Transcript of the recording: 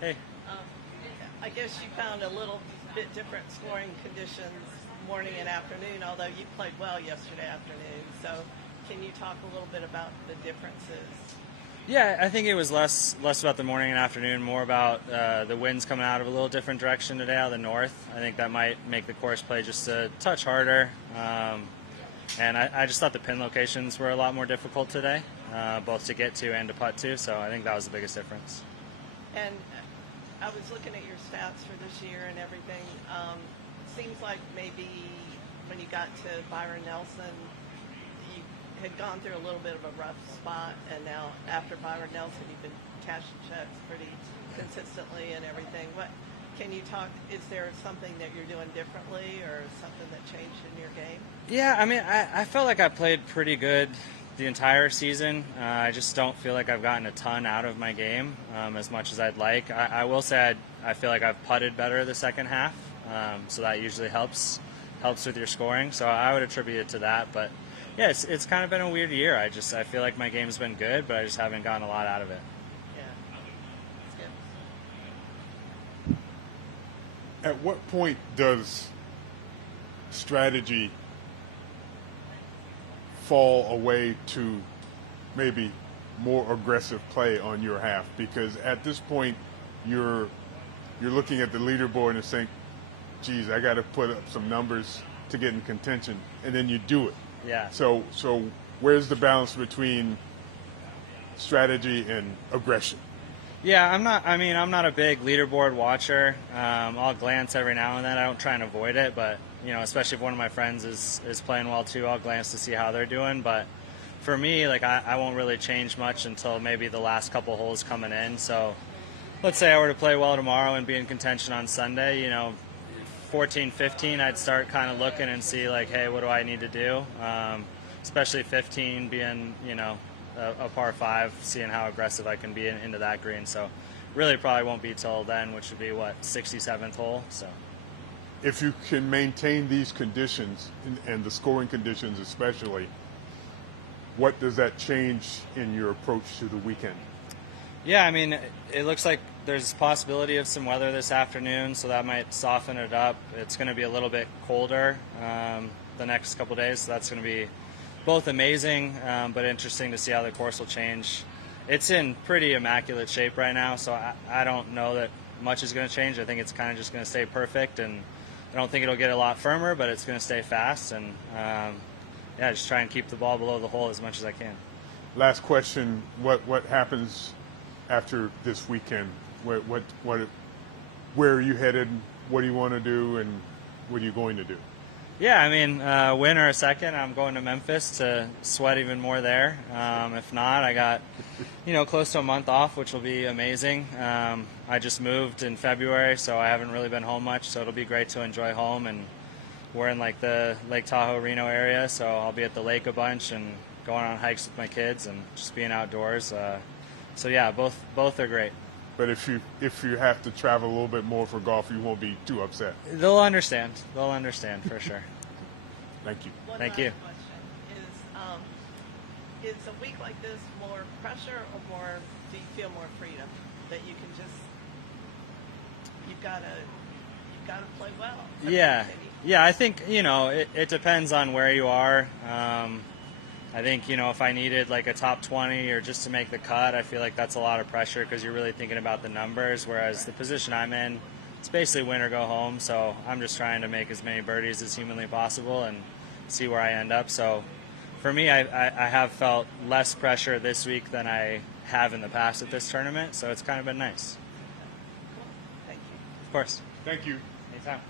Hey. Um, I guess you found a little bit different scoring conditions morning and afternoon, although you played well yesterday afternoon. So can you talk a little bit about the differences? Yeah, I think it was less about the morning and afternoon, more about the winds coming out of a little different direction today, out of the north. I think that might make the course play just a touch harder. And I just thought the pin locations were a lot more difficult today, both to get to and to putt to. So I think that was the biggest difference. And I was looking at your stats for this year and everything. Seems like maybe when you got to Byron Nelson, you had gone through a little bit of a rough spot, and now after Byron Nelson, you've been cashing checks pretty consistently and everything. What can you talk? Is there something that you're doing differently, or something that changed in your game? Yeah, I mean, I felt like I played pretty good the entire season. I just don't feel like I've gotten a ton out of my game as much as I'd like. I will say I feel like I've putted better the second half, so that usually helps with your scoring. So I would attribute it to that. But yeah, it's kind of been a weird year. I feel like my game's been good, but I just haven't gotten a lot out of it. Yeah, that's good. At what point does strategy fall away to maybe more aggressive play on your half? Because at this point, you're looking at the leaderboard and saying, geez, I got to put up some numbers to get in contention, and then you do it. Yeah. So where's the balance between strategy and aggression? Yeah, I'm not a big leaderboard watcher. I'll glance every now and then. I don't try and avoid it, but especially if one of my friends is playing well too, I'll glance to see how they're doing. But for me, like I won't really change much until maybe the last couple holes coming in. So let's say I were to play well tomorrow and be in contention on Sunday, 14, 15, I'd start kind of looking and see like, hey, what do I need to do? Especially 15 being, a par 5, seeing how aggressive I can be into that green. So really probably won't be till then, which would be 67th hole. So if you can maintain these conditions and the scoring conditions especially, what does that change in your approach to the weekend? Yeah, I mean, it looks like there's a possibility of some weather this afternoon, so that might soften it up. It's going to be a little bit colder the next couple days, so that's going to be both amazing but interesting to see how the course will change. It's in pretty immaculate shape right now, so I don't know that much is going to change. I think it's kind of just going to stay perfect, and I don't think it'll get a lot firmer, but it's going to stay fast, and just try and keep the ball below the hole as much as I can. Last question, what happens after this weekend? Where are you headed? What do you want to do, and what are you going to do? Yeah, I mean, win or a second, I'm going to Memphis to sweat even more there. If not, I got, close to a month off, which will be amazing. I just moved in February, so I haven't really been home much, so it'll be great to enjoy home. And we're in like the Lake Tahoe, Reno area, so I'll be at the lake a bunch and going on hikes with my kids and just being outdoors. So yeah, both are great. But if you have to travel a little bit more for golf, you won't be too upset. They'll understand. They'll understand for sure. Thank you. Thank you. Question is a week like this more pressure, or more? Do you feel more freedom that you can just you've got to play well? Yeah. I think it depends on where you are. I think, if I needed like a top 20 or just to make the cut, I feel like that's a lot of pressure because you're really thinking about the numbers, whereas the position I'm in, it's basically win or go home. So I'm just trying to make as many birdies as humanly possible and see where I end up. So for me, I have felt less pressure this week than I have in the past at this tournament. So it's kind of been nice. Cool. Thank you. Of course. Thank you. Anytime.